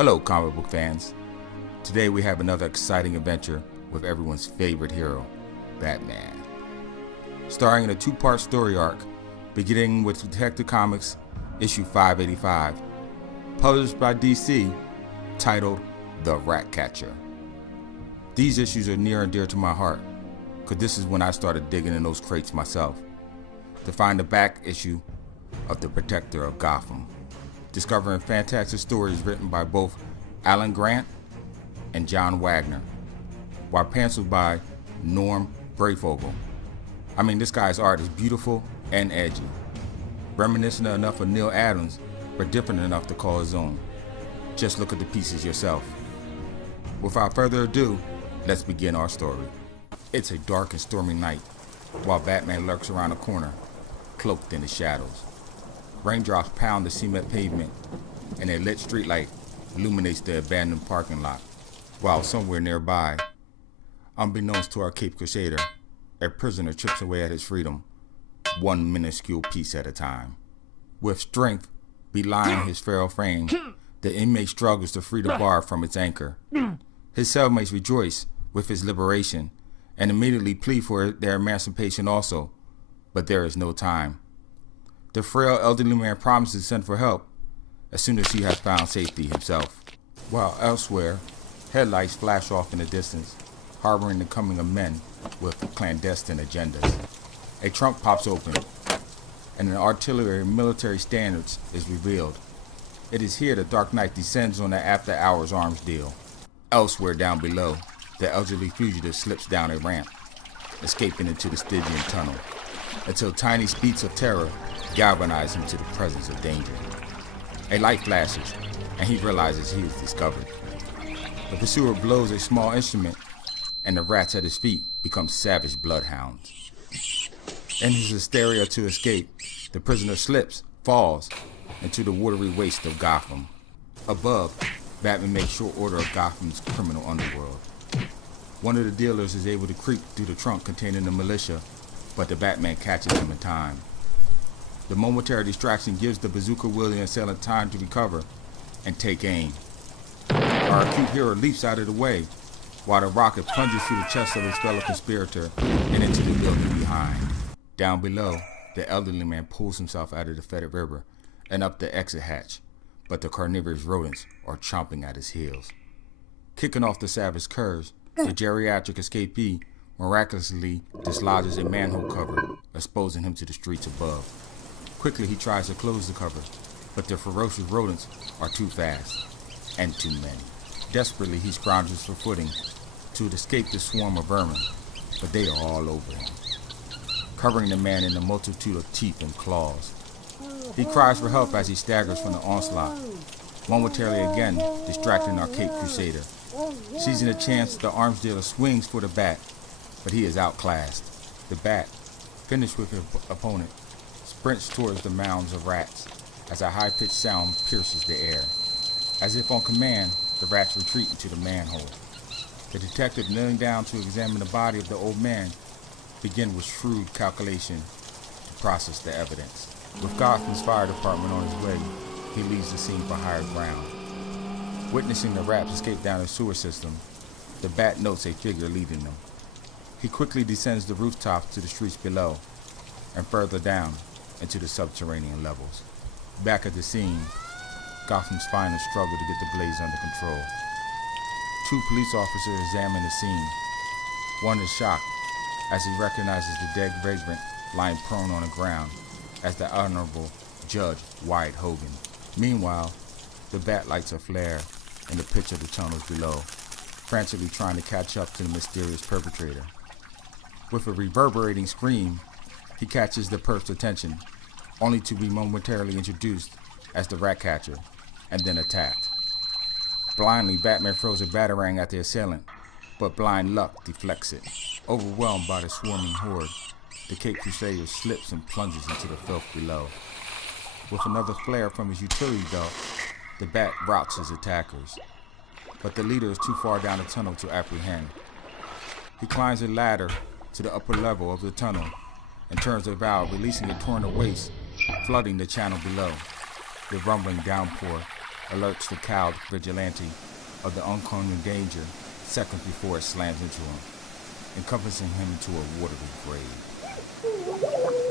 Hello, comic book fans. Today we have another exciting adventure with everyone's favorite hero, Batman. Starring in a two-part story arc, beginning with Detective Comics issue 585, published by DC, titled The Ratcatcher. These issues are near and dear to my heart, because this is when I started digging in those crates myself, to find the back issue of The Protector of Gotham, discovering fantastic stories written by both Alan Grant and John Wagner, while penciled by Norm Breyfogle. I mean, this guy's art is beautiful and edgy, reminiscent enough of Neil Adams, but different enough to call his own. Just look at the pieces yourself. Without further ado, let's begin our story. It's a dark and stormy night, while Batman lurks around a corner, cloaked in the shadows. Raindrops pound the cement pavement, and a lit streetlight illuminates the abandoned parking lot, while somewhere nearby, unbeknownst to our Cape Crusader, a prisoner chips away at his freedom, one minuscule piece at a time. With strength belying his frail frame, the inmate struggles to free the bar from its anchor. His cellmates rejoice with his liberation and immediately plead for their emancipation also, but there is no time. The frail elderly man promises to send for help as soon as he has found safety himself. While elsewhere, headlights flash off in the distance, harboring the coming of men with clandestine agendas. A trunk pops open, and an artillery and military standards is revealed. It is here the Dark Knight descends on the after-hours arms deal. Elsewhere down below, the elderly fugitive slips down a ramp, escaping into the Stygian tunnel, until tiny speeds of terror galvanize him to the presence of danger. A light flashes, and he realizes he is discovered. The pursuer blows a small instrument, and the rats at his feet become savage bloodhounds. In his hysteria to escape, the prisoner slips, falls, into the watery waste of Gotham. Above, Batman makes short order of Gotham's criminal underworld. One of the dealers is able to creep through the trunk containing the militia, but the Batman catches him in time. The momentary distraction gives the bazooka-wielding assailant time to recover and take aim. Our acute hero leaps out of the way, while the rocket plunges through the chest of his fellow conspirator and into the building behind. Down below, the elderly man pulls himself out of the fetid river and up the exit hatch, but the carnivorous rodents are chomping at his heels. Kicking off the savage curves, the geriatric escapee miraculously dislodges a manhole cover, exposing him to the streets above. Quickly he tries to close the cover, but the ferocious rodents are too fast, and too many. Desperately he scrounges for footing to escape the swarm of vermin, but they are all over him, covering the man in a multitude of teeth and claws. He cries for help as he staggers from the onslaught, momentarily again distracting our Cape Crusader. Seizing a chance, the arms dealer swings for the bat, but he is outclassed. The bat, finished with his opponent, sprints towards the mounds of rats as a high-pitched sound pierces the air. As if on command, the rats retreat into the manhole. The detective, kneeling down to examine the body of the old man, begins with shrewd calculation to process the evidence. With Gotham's fire department on his way, he leaves the scene for higher ground. Witnessing the rats escape down the sewer system, the bat notes a figure leading them. He quickly descends the rooftop to the streets below, and further down into the subterranean levels. Back at the scene, Gotham's finest struggle to get the blaze under control. Two police officers examine the scene. One is shocked as he recognizes the dead vagrant lying prone on the ground as the Honorable Judge Wyatt Hogan. Meanwhile, the bat lights a flare in the pitch of the tunnels below, frantically trying to catch up to the mysterious perpetrator. With a reverberating scream, he catches the perp's attention, only to be momentarily introduced as the Ratcatcher, and then attacked. Blindly, Batman throws a batarang at the assailant, but blind luck deflects it. Overwhelmed by the swarming horde, the Cape Crusader slips and plunges into the filth below. With another flare from his utility belt, the bat routs his attackers, but the leader is too far down the tunnel to apprehend. He climbs a ladder to the upper level of the tunnel and turns the valve, releasing a torrent of waste, flooding the channel below. The rumbling downpour alerts the cowed vigilante of the oncoming danger seconds before it slams into him, encompassing him into a watery grave.